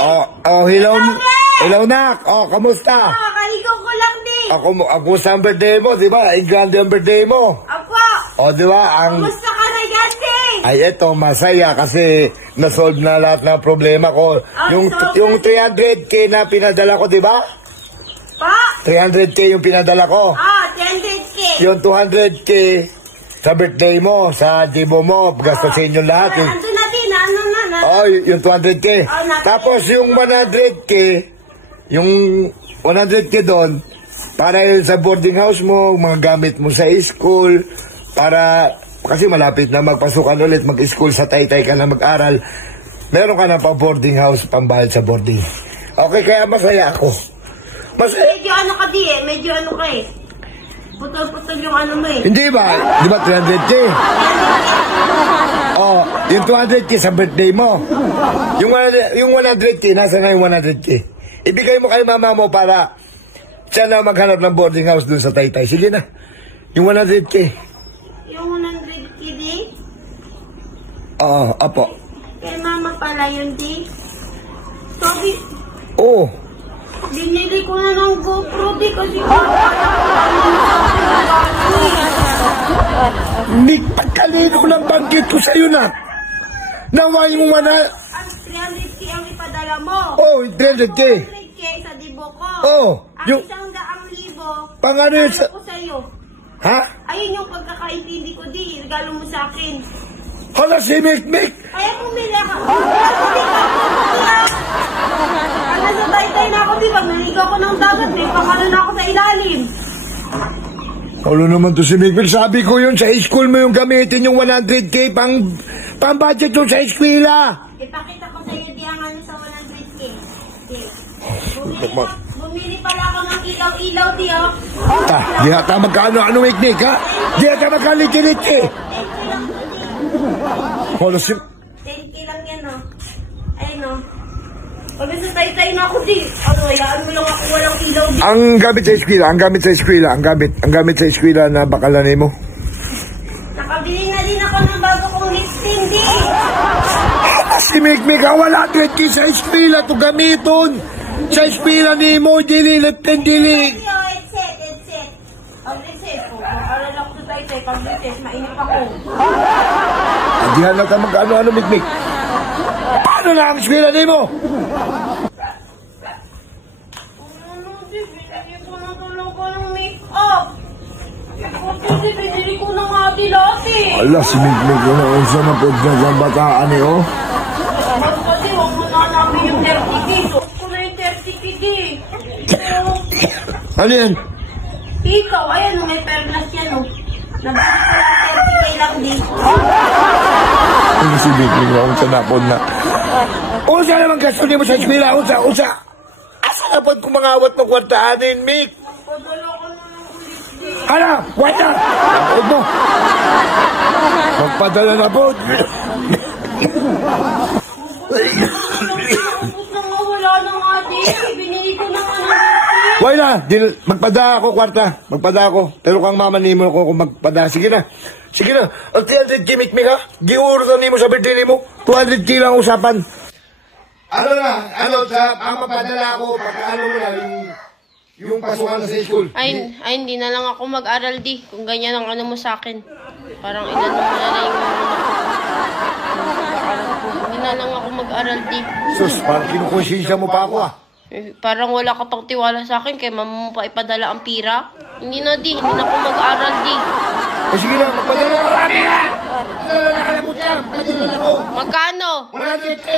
Hello. Hello, nak. Kamusta? Kaligaw ko lang din. Ako sa birthday mo, di ba? Ay, grande ang birthday mo. Ako. Di ba? Kamusta ka na, Gante? Ay, eto, masaya kasi nasolve na lahat ng problema ko. Yung 300k na pinadala ko, di ba? Pa? 300k yung pinadala ko. 300k. Yung 200k sa birthday mo, sa jibo mo, gastusin yung lahat. Ando na din, ano na. Yung 200k. Tapos yung 100k, yung 100k doon, para yun sa boarding house mo, mga gamit mo sa school, para, kasi malapit na magpasukan ulit, mag-school sa Taytay ka na mag-aral, meron ka na pa boarding house, pambayad sa boarding. Okay, kaya masaya ako. Medyo ano ka di medyo ano ka putol-putol yung ano mo Hindi ba? Di ba 300k? Yung 200k sa birthday mo. Yung 100k, nasa na yung 100k? Ibigay mo kay mama mo para siya na maghanap ng boarding house dun sa Taytay. Sige na. Yung 100k. Yung 100k di? Apo. Kay mama pala yun di? Sorry. Binili ko na ng GoPro di kasi Nick, pagkalino ng banggit ko sa'yo na. Nawa yung 300k ang ipadala mo. 300k. 300k sa dibo ko. Yung 100,000 pangano sa... ko sa'yo. Ha? Ayun yung pagkakaintindi ko di. Regalo mo sa akin. Hala si Mick. Kaya pumili ako. Nasa Taytay na ako, di ba? Maligaw ko ng dagat, pakala na ako sa ilalim. Halo naman to si Mick. Sabi ko yun, sa school mo yung gamitin yung 100k pang budget yung sa eskwela. Ipakita ko sa iyo, di ang ano sa 100k. Bumili pala ako ng ilaw-ilaw, di Di hata magkano Mick, ha? Di hata magkalikilit, Halo si... 10k lang yan, Ayun, Pag sa Taytay na ako, di. Hayaan mo lang ako walang ilaw, di. Ang gamit sa eskwela na bakalanay mo. Nakabili na din ako ng bago kong lipstick, di. Si Mick, wala 20 sa eskwela to gamiton. Sa eskwela ni mo, dililiptin. Headset. Pag-recess ko. Mag-aral ako sa Taytay. Pag-recess, mainip ako. Diyan lang ka mag-ano, Mick. Paano na ang eskwela ni mo? Binili ko na talaga ng make-up. Kasi binili ko ng hati-lati. Ala, si Mick, yun sa napod na sa bataan Kasi huwag mo na namin yung 30k. So, ko na yung 30k, di. Ano yan? Ikaw, ayan, may perlas yan, Nabalik ko lang 30k lang, di. Ano si Mick, kung sa napod na. Usa naman gasto niyo mo sa eskwela, usa. Asa napod kung mga awat mo kwartaanin, Mick? Padala ko na ng ulit, di. Hala, wala! Napod mo. Magpadala na po. Ubus na nga, wala na nga, di. Binili ko na nga ng Wala, magpada ako kwarta. Magpada ako. Pero kang mamanimo ko kung magpada. Sige na. Ang 300k, Mick, ha? Giuro na mo sa birthday mo. 200k lang usapan. Ang mapadala ako, pagkaano mo na, yung pasukan sa school. Ay, hindi na lang ako mag-aral, di. Kung ganyan ang ano mo sa akin. Parang inano mo na yung hindi na lang ako mag-aral, di. Sus, parang kinukonsensya mo pa ako, Parang wala ka pang tiwala sa akin, kaya mama mo pa ipadala ang pira. Hindi na, di. Hindi na ako mag-aral, di. Sige na, magpadala na marami, Magpadala na ako. Magkano? 100k.